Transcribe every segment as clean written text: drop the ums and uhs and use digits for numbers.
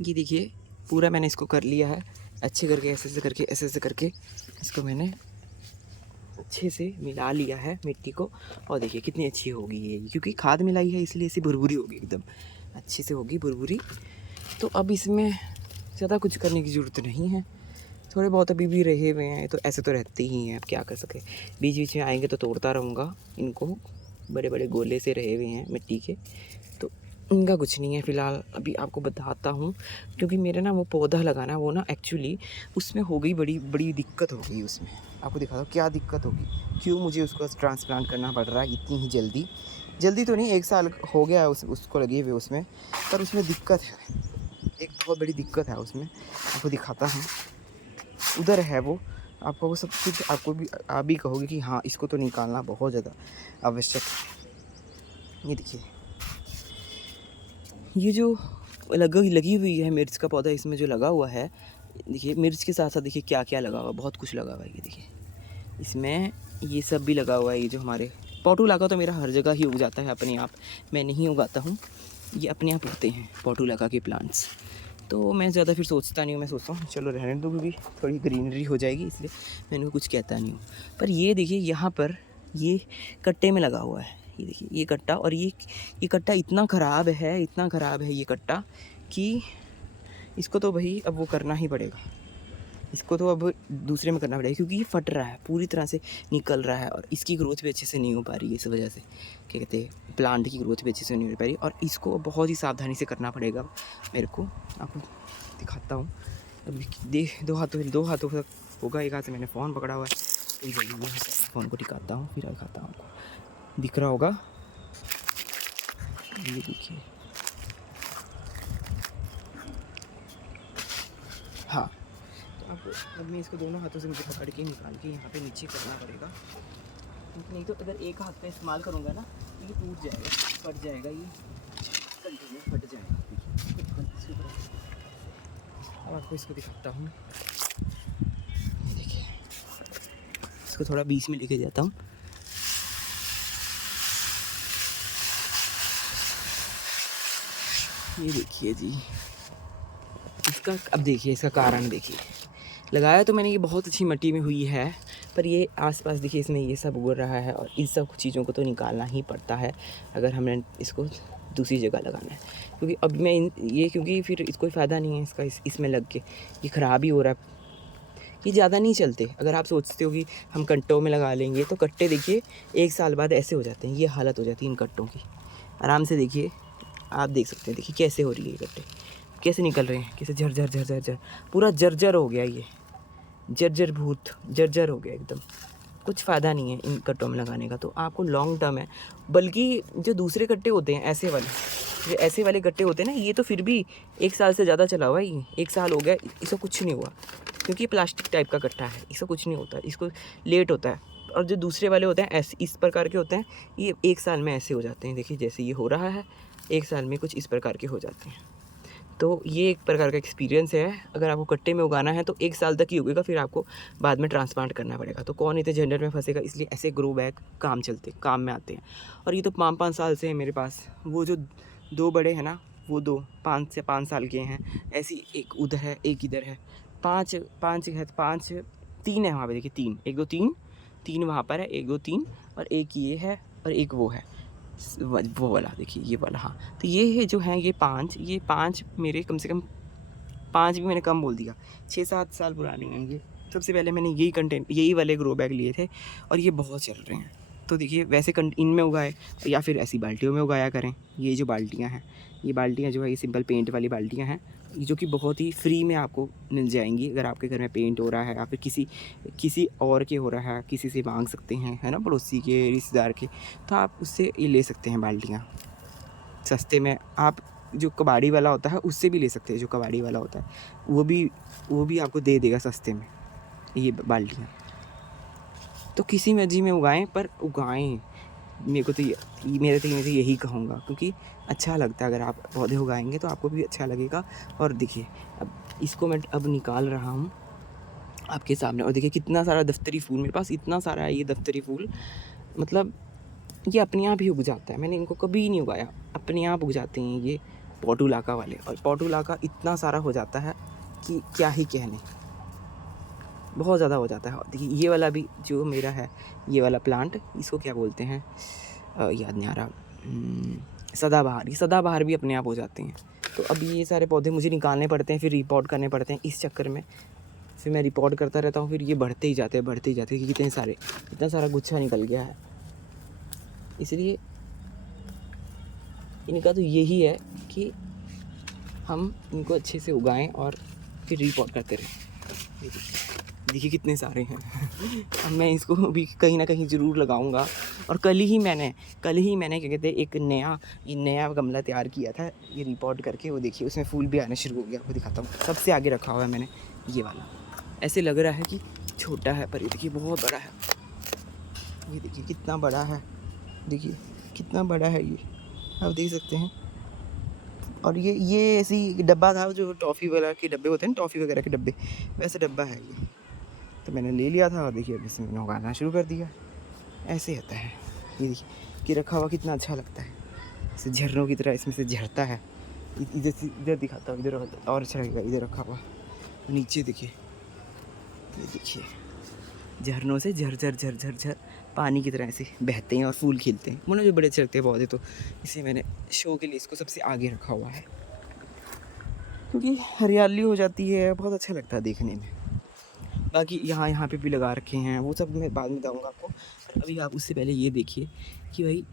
ये देखिए पूरा मैंने इसको कर लिया है अच्छे करके, ऐसे ऐसे करके इसको मैंने अच्छे से मिला लिया है मिट्टी को। और देखिए कितनी अच्छी होगी ये, क्योंकि खाद मिलाई है इसलिए ऐसी भुरभुरी होगी, एकदम अच्छे से होगी भुरभुरी। तो अब इसमें ज़्यादा कुछ करने की ज़रूरत नहीं है, थोड़े बहुत अभी भी रहे हुए हैं तो ऐसे तो रहते ही हैं, अब क्या कर सके। बीच बीच में आएंगे तो तोड़ता रहूँगा इनको, बड़े बड़े गोले से रहे हुए हैं मिट्टी के, तो इनका कुछ नहीं है फ़िलहाल। अभी आपको बताता हूँ, क्योंकि मेरे ना वो पौधा लगाना वो ना एक्चुअली उसमें हो गई बड़ी बड़ी दिक्कत हो गई उसमें। आपको दिखाता हूँ क्या दिक्कत होगी, क्यों मुझे उसको ट्रांसप्लांट करना पड़ रहा है इतनी ही जल्दी। जल्दी तो नहीं, 1 साल हो गया है उसको लगे हुए उसमें, पर उसमें दिक्कत है, एक बहुत बड़ी दिक्कत है उसमें। आपको दिखाता हूँ, उधर है वो, आपको वो सब कुछ, आपको भी आप भी कहोगे कि हाँ इसको तो निकालना बहुत ज़्यादा आवश्यक है। ये देखिए ये जो लगी हुई है मिर्च का पौधा, इसमें जो लगा हुआ है, देखिए मिर्च के साथ साथ देखिए क्या क्या लगा हुआ है, बहुत कुछ लगा हुआ है। ये देखिए इसमें ये सब भी लगा हुआ है, ये जो हमारे पोटू लगा तो मेरा हर जगह ही उग जाता है अपने आप, मैं नहीं उगाता हूँ, ये अपने आप उगते हैं पोटू लगा के प्लांट्स। तो मैं ज़्यादा फिर सोचता नहीं हूँ, मैं सोचता हूँ चलो रहने दो, क्योंकि थोड़ी ग्रीनरी हो जाएगी, इसलिए मैं इनको कुछ कहता नहीं हूँ। पर ये देखिए यहाँ पर ये कट्टे में लगा हुआ है, ये देखिए ये कट्टा, और ये कट्टा इतना ख़राब है, इतना ख़राब है ये कट्टा कि इसको तो भाई अब वो करना ही पड़ेगा, इसको तो अब दूसरे में करना पड़ेगा, क्योंकि ये फट रहा है, पूरी तरह से निकल रहा है, और इसकी ग्रोथ भी अच्छे से नहीं हो पा रही है इस वजह से, क्या कहते हैं, प्लांट की ग्रोथ भी अच्छे से नहीं हो पा रही, और इसको बहुत ही सावधानी से करना पड़ेगा मेरे को। आपको दिखाता हूँ, अभी देख दो हाथों तक होगा, एक हाथ से मैंने फ़ोन पकड़ा हुआ है, तो जल्दी फ़ोन को टिकाता हूँ फिर दिखाता हूँ आपको, दिख रहा होगा ये देखिए। हाँ, तो अब मैं इसको दोनों हाथों से मुझे पकड़ के निकाल के यहाँ पे नीचे करना पड़ेगा, नहीं तो अगर एक हाथ पे इस्तेमाल करूँगा ना तो ये टूट जाएगा, फट जाएगा, ये कंटिन्यू फट जाएगा। अब आपको इसको दिखाता हूँ, देखिए इसको थोड़ा बीच में लेके जाता हूँ, ये देखिए जी इसका, अब देखिए इसका कारण देखिए, लगाया तो मैंने ये बहुत अच्छी मिट्टी में हुई है, पर ये आसपास देखिए इसमें ये सब उग रहा है, और इन सब चीज़ों को तो निकालना ही पड़ता है अगर हमने इसको दूसरी जगह लगाना है, क्योंकि अब मैं ये क्योंकि फिर इसको कोई फ़ायदा नहीं है इसका, इसमें लग के ये ख़राब ही हो रहा है, ये ज़्यादा नहीं चलते। अगर आप सोचते हो कि हम कट्टों में लगा लेंगे तो कट्टे देखिए 1 साल बाद ऐसे हो जाते हैं, ये हालत हो जाती है इन कट्टों की। आराम से देखिए, आप देख सकते हैं, देखिए कैसे हो रही है ये कट्टे, कैसे निकल रहे हैं, कैसे झर झर झर झर, पूरा जर्जर हो गया ये, जर्जर भूत जर्जर हो गया एकदम। कुछ फ़ायदा नहीं है इन कट्टों में लगाने का, तो आपको लॉन्ग टर्म है। बल्कि जो दूसरे कट्टे होते हैं ऐसे वाले, जो ऐसे वाले कट्टे होते हैं ना, ये तो फिर भी 1 साल से ज़्यादा चला हुआ है, ये 1 साल हो गया, इसको कुछ नहीं हुआ, क्योंकि ये प्लास्टिक टाइप का कट्टा है, इसको कुछ नहीं होता, इसको लेट होता है। और जो दूसरे वाले होते हैं ऐसे इस प्रकार के होते हैं, ये 1 साल में ऐसे हो जाते हैं, देखिए जैसे ये हो रहा है, 1 साल में कुछ इस प्रकार के हो जाते हैं। तो ये एक प्रकार का एक्सपीरियंस है, अगर आपको कट्टे में उगाना है तो 1 साल तक ही उगेगा, फिर आपको बाद में ट्रांसप्लांट करना पड़ेगा, तो कौन इतने झंझट में फंसेगा, इसलिए ऐसे ग्रो बैग काम में आते हैं। और ये तो 5-5 साल से है मेरे पास, वो जो 2 बड़े हैं ना, वो 2 5 से 5 साल के हैं, ऐसी एक उधर है एक इधर है, 5 5 है, 5 3 है वहाँ पे, देखिए 3 1 2 3 वहाँ पर है, 1 2 3, और एक ये है और एक वो है, वो वाला देखिए, ये वाला। हाँ, तो ये है जो है, ये 5 मेरे कम से कम, 5 भी मैंने कम बोल दिया, 6-7 साल पुराने हैं ये। सबसे पहले मैंने यही वाले ग्रो बैग लिए थे, और ये बहुत चल रहे हैं। तो देखिए वैसे इनमें उगाए, या फिर ऐसी बाल्टियों में उगाया करें। ये जो बाल्टियाँ हैं, ये बाल्टियाँ जो है, ये सिंपल पेंट वाली बाल्टियाँ हैं, जो कि बहुत ही फ्री में आपको मिल जाएंगी। अगर आपके घर में पेंट हो रहा है, या फिर किसी और के हो रहा है, किसी से मांग सकते हैं, है ना, पड़ोसी के, रिश्तेदार के, तो आप उससे ये ले सकते हैं बाल्टियाँ सस्ते में। आप जो कबाड़ी वाला होता है उससे भी ले सकते हैं, जो कबाड़ी वाला होता है वो भी आपको दे देगा सस्ते में ये बाल्टियाँ। तो किसी मर्जी में उगाएं, पर उगाएं। मेरे तो यही कहूँगा, क्योंकि अच्छा लगता है, अगर आप पौधे उगाएंगे तो आपको भी अच्छा लगेगा। और देखिए अब इसको मैं अब निकाल रहा हूँ आपके सामने, और देखिए कितना सारा दफ्तरी फूल मेरे पास, इतना सारा है ये दफ्तरी फूल, मतलब ये अपने आप ही उग जाता है, मैंने इनको कभी नहीं उगाया, अपने आप उग जाते हैं ये पोटुलाका वाले, और पोटुलाका इतना सारा हो जाता है कि क्या ही कहने, बहुत ज़्यादा हो जाता है। और देखिए ये वाला भी जो मेरा है, ये वाला प्लांट, इसको क्या बोलते हैं, याद नहीं आ रहा, सदाबहार, ये सदाबहार भी अपने आप हो जाते हैं। तो अब ये सारे पौधे मुझे निकालने पड़ते हैं, फिर रिपोर्ट करने पड़ते हैं, इस चक्कर में फिर मैं रिपोर्ट करता रहता हूँ, फिर ये बढ़ते ही जाते हैं कि कितने सारे, इतना सारा गुच्छा निकल गया है। इसलिए इनका तो यही है कि हम इनको अच्छे से उगाएं और फिर रिपोर्ट करते रहें। ये देखिए कितने सारे हैं। अब मैं इसको भी कहीं ना कहीं ज़रूर लगाऊंगा। और कल ही मैंने क्या कहते हैं, एक नया गमला तैयार किया था ये रिपोर्ट करके। वो देखिए उसमें फूल भी आना शुरू हो गया। आपको दिखाता हूँ, सबसे आगे रखा हुआ है मैंने ये वाला। ऐसे लग रहा है कि छोटा है, पर ये देखिए बहुत बड़ा है। ये देखिए कितना बड़ा है, देखिए कितना बड़ा है ये, आप देख सकते हैं। और ये ऐसी डब्बा था जो टॉफ़ी वाला के डब्बे होते हैं, टॉफ़ी वगैरह के डब्बे, वैसे डब्बा है ये। तो मैंने ले लिया था और देखिए अब इसमें मैंने उगाना शुरू कर दिया। ऐसे होता है। ये देखिए कि रखा हुआ कितना अच्छा लगता है, जैसे झरनों की तरह इसमें से झरता है। इधर से इधर दिखाता हूँ, इधर और अच्छा लगेगा। इधर रखा हुआ नीचे देखिए, ये देखिए झरनों से झर पानी की तरह ऐसे बहते हैं और फूल खिलते हैं। मुझे बड़े अच्छे लगते हैं पौधे, तो इसे मैंने शो के लिए इसको सबसे आगे रखा हुआ है, क्योंकि हरियाली हो जाती है, बहुत अच्छा लगता है देखने में। बाकी यहाँ पे भी लगा रखे हैं, वो सब मैं बाद में बताऊँगा आपको। पर अभी आप उससे पहले ये देखिए कि भाई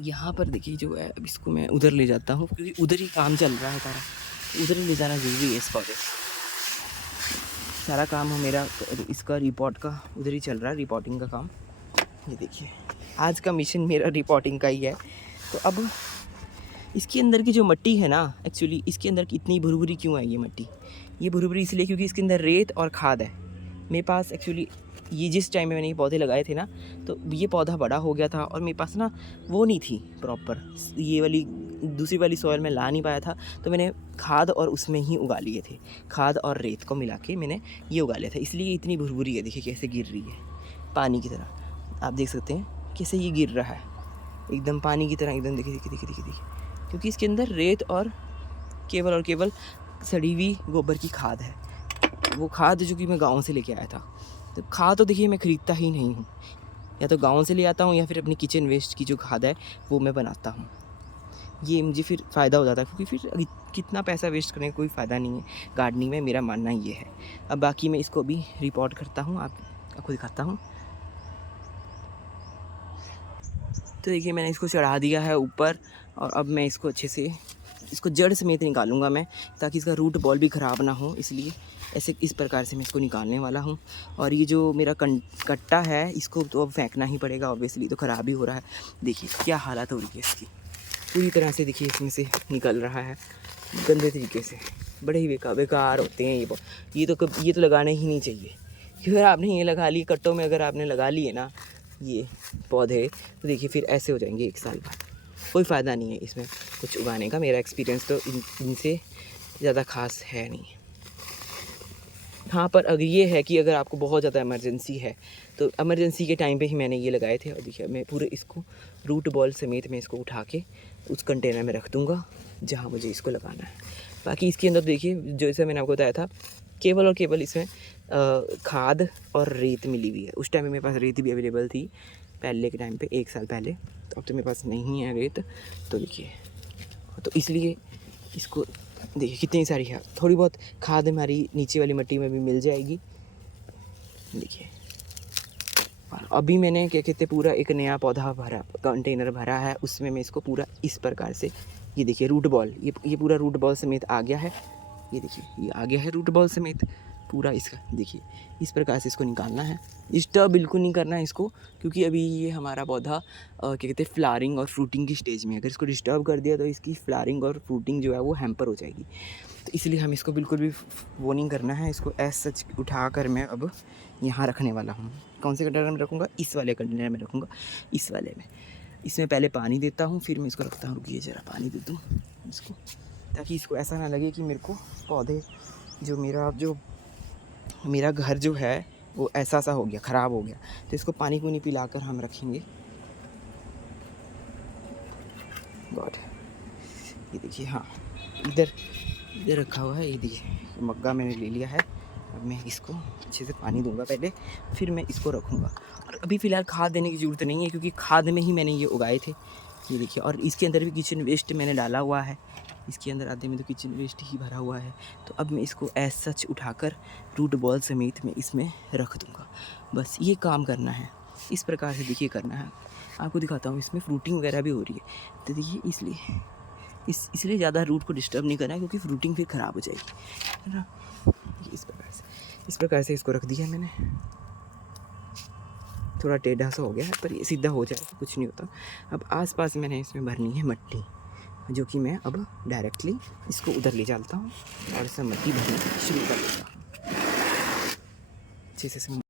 यहाँ पर देखिए जो है, अब इसको मैं उधर ले जाता हूँ, क्योंकि उधर ही काम चल रहा है सारा, उधर ही ले जाना ज़रूरी है इस पौधे। सारा काम मेरा इसका रिपोर्ट का उधर ही चल रहा है, रिपोर्टिंग का काम। ये देखिए आज का मिशन मेरा रिपोर्टिंग का ही है। तो अब इसके अंदर की जो मिट्टी है ना, एक्चुअली इसके अंदर इतनी भुरभुरी क्यों है ये मिट्टी? ये भुरभुरी इसलिए क्योंकि इसके अंदर रेत और खाद है। मेरे पास एक्चुअली ये जिस टाइम में मैंने ये पौधे लगाए थे ना, तो ये पौधा बड़ा हो गया था और मेरे पास ना वो नहीं थी प्रॉपर, ये वाली दूसरी वाली सॉइल में ला नहीं पाया था। तो मैंने खाद और उसमें ही उगा लिए थे, खाद और रेत को मिला के मैंने ये उगा लिया था, इसलिए इतनी भुरभुरी है। देखिए कैसे गिर रही है पानी की तरह, आप देख सकते हैं कैसे ये गिर रहा है एकदम पानी की तरह, एकदम देखिए देखिए देखिए देखिए देखिए, क्योंकि इसके अंदर रेत और केवल सड़ी हुई गोबर की खाद है। वो खाद जो कि मैं गाँव से लेके आया था। तो खाद तो देखिए मैं ख़रीदता ही नहीं हूँ, या तो गाँव से ले आता हूँ या फिर अपनी किचन वेस्ट की जो खाद है वो मैं बनाता हूँ। ये मुझे फिर फ़ायदा हो जाता है, क्योंकि फिर कितना पैसा वेस्ट करने का कोई फ़ायदा नहीं है गार्डनिंग में, मेरा मानना ये है। अब बाकी मैं इसको भी रिपोर्ट करता हूँ, आपको दिखाता हूँ। तो देखिए मैंने इसको चढ़ा दिया है ऊपर, और अब मैं इसको अच्छे से इसको जड़ समेत निकालूंगा मैं, ताकि इसका रूट बॉल भी ख़राब ना हो, इसलिए ऐसे इस प्रकार से मैं इसको निकालने वाला हूँ। और ये जो मेरा कट्टा है इसको तो अब फेंकना ही पड़ेगा ऑब्वियसली, तो ख़राब ही हो रहा है। देखिए क्या हालत हो रही है इसकी, पूरी तरह से देखिए इसमें से निकल रहा है गंदे तरीके से। बड़े ही बेकार होते हैं ये तो लगाने ही नहीं चाहिए। क्योंकि अगर आपने ये लगा ली कट्टों में, अगर आपने लगा लिए ना ये पौधे, तो देखिए फिर ऐसे हो जाएंगे 1 साल बाद, कोई फ़ायदा नहीं है इसमें कुछ उगाने का। मेरा एक्सपीरियंस तो इनसे ज़्यादा ख़ास है नहीं। हाँ, पर अगर ये है कि अगर आपको बहुत ज़्यादा इमरजेंसी है, तो इमरजेंसी के टाइम पे ही मैंने ये लगाए थे। और देखिए मैं पूरे इसको रूट बॉल समेत मैं इसको उठा के उस कंटेनर में रख दूँगा जहाँ मुझे इसको लगाना है। बाकी इसके अंदर देखिए जैसे मैंने आपको बताया था, केवल और केवल इसमें खाद और रेत मिली हुई है। उस टाइम में मेरे पास रेत भी अवेलेबल थी पहले के टाइम पे, 1 साल पहले। तो अब तो मेरे पास नहीं है रेत, तो देखिए, तो इसलिए इसको देखिए कितनी सारी है। थोड़ी बहुत खाद हमारी नीचे वाली मिट्टी में भी मिल जाएगी, देखिए। और अभी मैंने क्या कहते पूरा एक नया पौधा भरा, कंटेनर भरा है, उसमें मैं इसको पूरा इस प्रकार से, ये देखिए रूट बॉल, ये पूरा रूट बॉल समेत आ गया है। ये देखिए ये आ गया है रूट बॉल समेत पूरा इसका। देखिए इस प्रकार से इसको निकालना है, डिस्टर्ब बिल्कुल नहीं करना है इसको, क्योंकि अभी ये हमारा पौधा क्या कहते हैं फ्लावरिंग और फ्रूटिंग की स्टेज में है। अगर इसको डिस्टर्ब कर दिया तो इसकी फ्लावरिंग और फ्रूटिंग जो है वो हैम्पर हो जाएगी। तो इसलिए हम इसको बिल्कुल भी वो नहीं करना है। इसको ऐसा सच उठा कर मैं अब यहाँ रखने वाला हूँ। कौन से कंटेनर में रखूँगा? इस वाले कंटेनर में रखूँगा, इस वाले में। इसमें पहले पानी देता हूँ, फिर मैं इसको रखता हूँ। रुकिए ज़रा पानी दे दूँ इसको, ताकि इसको ऐसा ना लगे कि मेरे को पौधे जो मेरा घर जो है वो ऐसा सा हो गया, ख़राब हो गया। तो इसको पानी पूनी पिलाकर हम रखेंगे। गॉड, ये देखिए, हाँ इधर इधर रखा हुआ है। ये देखिए मग्गा मैंने ले लिया है। अब मैं इसको अच्छे से पानी दूंगा पहले, फिर मैं इसको रखूँगा। और अभी फ़िलहाल खाद देने की ज़रूरत नहीं है, क्योंकि खाद में ही मैंने ये उगाए थे। ये देखिए, और इसके अंदर भी किचन वेस्ट मैंने डाला हुआ है। इसके अंदर आधे में तो किचन वेस्ट ही भरा हुआ है। तो अब मैं इसको एज सच उठाकर रूट बॉल समेत मैं इसमें रख दूँगा। बस ये काम करना है, इस प्रकार से देखिए करना है। आपको दिखाता हूँ, इसमें फ्रूटिंग वगैरह भी हो रही है। तो देखिए इसलिए ज़्यादा रूट को डिस्टर्ब नहीं करना है, क्योंकि फ्रूटिंग फिर ख़राब हो जाएगी, है ना। इस प्रकार से इसको रख दिया मैंने। थोड़ा टेढ़ा सा हो गया है, पर ये सीधा हो जाएगा, कुछ नहीं होता। अब आसपास मैंने इसमें भरनी है मट्टी, जो कि मैं अब डायरेक्टली इसको उधर ले जाता हूँ और इसमें मट्टी भरनी शुरू कर देता हूँ अच्छे से।